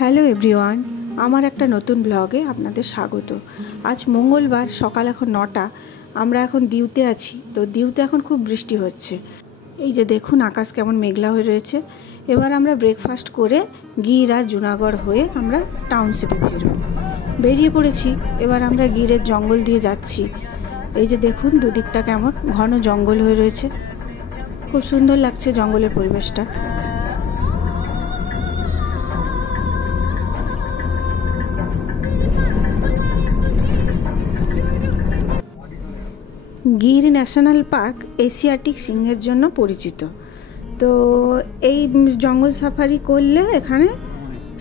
Hello everyone, আমার একটা নতুন ব্লগে আপনাদের স্বাগত। আজ মঙ্গলবার, সকাল এখন 9টা। আমরা এখন দিউতে আছি। তো দিউতে এখন খুব বৃষ্টি হচ্ছে। এই যে দেখুন আকাশ কেমন মেঘলা হয়ে রয়েছে। এবার আমরা ব্রেকফাস্ট করে গির আর জুনাগড় হয়ে আমরা টাউনশিপে ফিরব। বেরিয়ে পড়েছি। এবার আমরা গিরের জঙ্গল দিয়ে যাচ্ছি। এই যে দেখুন দুদিকটা কেমন ঘন জঙ্গল হয়ে রয়েছে। খুব সুন্দর লাগছে জঙ্গলের পরিবেশটা। গির ন্যাশনাল পার্ক এশিয়াটিক সিংহের জন্য পরিচিত। তো এই জঙ্গল সাফারি করলে এখানে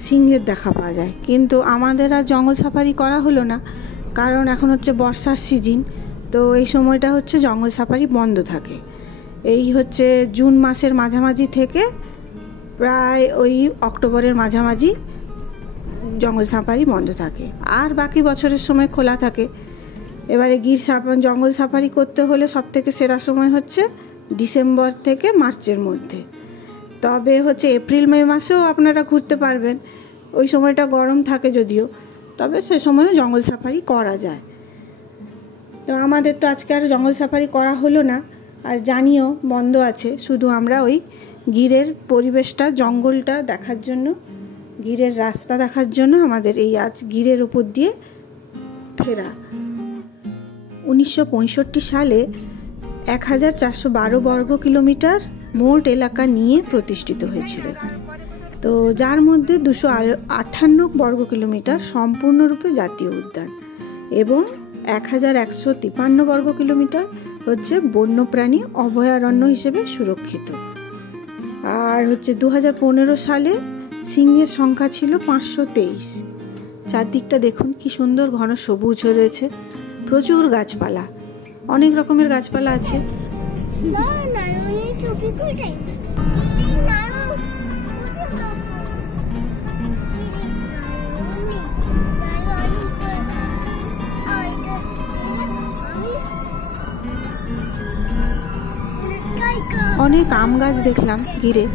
সিংহের দেখা পাওয়া যায়, কিন্তু আমাদের আর জঙ্গল সাফারি করা হলো না, কারণ এখন হচ্ছে বর্ষার সিজন। তো এই সময়টা হচ্ছে জঙ্গল সাফারি বন্ধ থাকে। এই হচ্ছে জুন মাসের মাঝামাঝি থেকে প্রায় ওই অক্টোবরের মাঝামাঝি জঙ্গল সাফারি বন্ধ থাকে, আর বাকি বছরের সময় খোলা থাকে। এবারে জঙ্গল সাফারি করতে হলে সবথেকে সেরা সময় হচ্ছে ডিসেম্বর থেকে মার্চের মধ্যে। তবে হচ্ছে এপ্রিল মে মাসেও আপনারা ঘুরতে পারবেন, ওই সময়টা গরম থাকে যদিও, তবে সে সময়ও জঙ্গল সাফারি করা যায়। তো আমাদের তো আজকে আর জঙ্গল সাফারি করা হলো না, আর জানিও বন্ধ আছে। শুধু আমরা ওই গিরের পরিবেশটা, জঙ্গলটা দেখার জন্য, গিরের রাস্তা দেখার জন্য আমাদের এই আজ গিরের উপর দিয়ে ফেরা। 1965 সালে 1412 বর্গ কিলোমিটার মোট এলাকা নিয়ে প্রতিষ্ঠিত হয়েছিল। তো যার মধ্যে 258 বর্গ কিলোমিটার সম্পূর্ণরূপে জাতীয় উদ্যান এবং 1153 বর্গ কিলোমিটার হচ্ছে বন্যপ্রাণী অভয়ারণ্য হিসেবে সুরক্ষিত। আর হচ্ছে 2015 সালে সিংহের সংখ্যা ছিল 523। চারদিকটা দেখুন কি সুন্দর ঘন সবুজ হয়ে রয়েছে। প্রচুর গাছপালা, অনেক রকমের গাছপালা আছে। অনেক আম গাছ দেখলাম গিরে।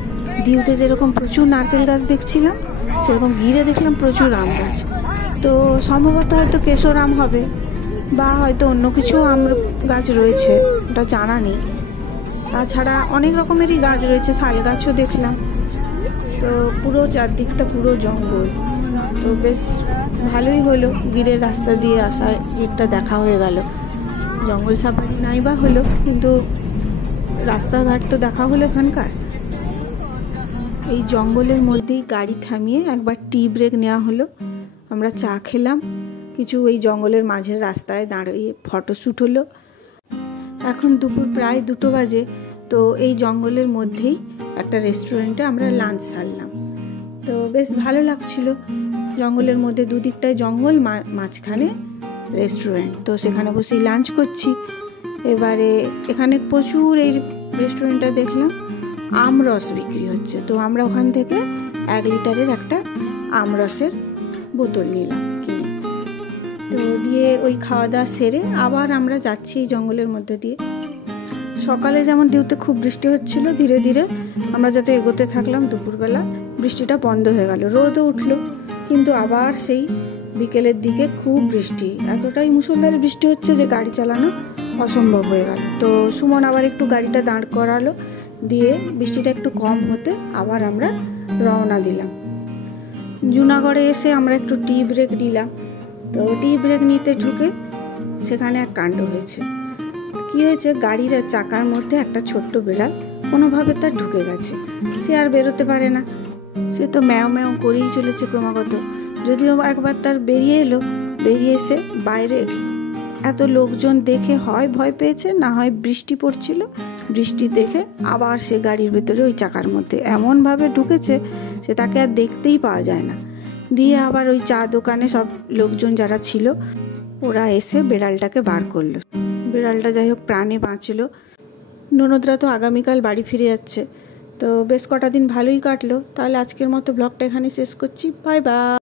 দিউতে যেরকম প্রচুর নারকেল গাছ দেখছিলাম, সেরকম গিরে দেখলাম প্রচুর আম গাছ। তো সম্ভবত হয়তো কেশর আম হবে, বা হয়তো অন্য কিছু আম গাছ রয়েছে, ওটা জানা নেই। তাছাড়া অনেক রকমেরই গাছ রয়েছে, শাল গাছও দেখলাম। তো পুরো চারদিকটা পুরো জঙ্গল। তো বেশ ভালোই হলো, গিরের রাস্তা দিয়ে আসা, গিরটা দেখা হয়ে গেল। জঙ্গল সাফারি নাই বা হলো, কিন্তু রাস্তাঘাট তো দেখা হলো এখানকার। এই জঙ্গলের মধ্যেই গাড়ি থামিয়ে একবার টি ব্রেক নেওয়া হলো। আমরা চা খেলাম, কিছু এই জঙ্গলের মাঝের রাস্তায় দাঁড়িয়ে ফটোশ্যুট হলো। এখন দুপুর প্রায় 2টো বাজে। তো এই জঙ্গলের মধ্যেই একটা রেস্টুরেন্টে আমরা লাঞ্চ সারলাম। তো বেশ ভালো লাগছিল, জঙ্গলের মধ্যে দুদিকটায় জঙ্গল, মাঝখানে রেস্টুরেন্ট। তো সেখানে বসেই লাঞ্চ করছি। এবারে এখানে প্রচুর এই রেস্টুরেন্টটা দেখলাম আমরস বিক্রি হচ্ছে। তো আমরা ওখান থেকে 1 লিটারের একটা আমরসের বোতল নিলাম কিনে। তো দিয়ে ওই খাওয়া দাওয়া সেরে আবার আমরা যাচ্ছি এই জঙ্গলের মধ্যে দিয়ে। সকালে যেমন দিউতে খুব বৃষ্টি হচ্ছিল, ধীরে ধীরে আমরা যত এগোতে থাকলাম দুপুরবেলা বৃষ্টিটা বন্ধ হয়ে গেল, রোদও উঠলো, কিন্তু আবার সেই বিকেলের দিকে খুব বৃষ্টি, এতটাই মুষলধারে বৃষ্টি হচ্ছে যে গাড়ি চালানো অসম্ভব হয়ে গেল। তো সুমন আবার একটু গাড়িটা দাঁড় করালো, দিয়ে বৃষ্টিটা একটু কম হতে আবার আমরা রওনা দিলাম। জুনাগড়ে এসে আমরা একটু টি ব্রেক নিলাম। তো টি ব্রেক নিতে ঢুকে সেখানে এক কাণ্ড হয়েছে। কি হয়েছে, গাড়ির চাকার মধ্যে একটা ছোট্ট বিড়াল কোনোভাবে তার ঢুকে গেছে। সে আর বেরোতে পারে না, সে তো ম্যাও ম্যাও করেই চলেছে ক্রমাগত। যদিও একবার তার বেরিয়ে এসে বাইরে এত লোকজন দেখে হয় ভয় পেয়েছে, না হয় বৃষ্টি পড়ছিল, বৃষ্টি দেখে আবার সে গাড়ির ভেতরে ওই চাকার মধ্যে এমনভাবে ঢুকেছে সে তাকে আর দেখতেই পাওয়া যায় না। দিয়ে আবার ওই চা দোকানে সব লোকজন যারা ছিল ওরা এসে বিড়ালটাকে বার করলো। বিড়ালটা যাই হোক প্রাণে বাঁচলো। ননদরা তো আগামীকাল বাড়ি ফিরে যাচ্ছে। তো বেশ কটা দিন ভালোই কাটলো। তাহলে আজকের মতো ব্লগটা এখানে শেষ করছি। Bye bye.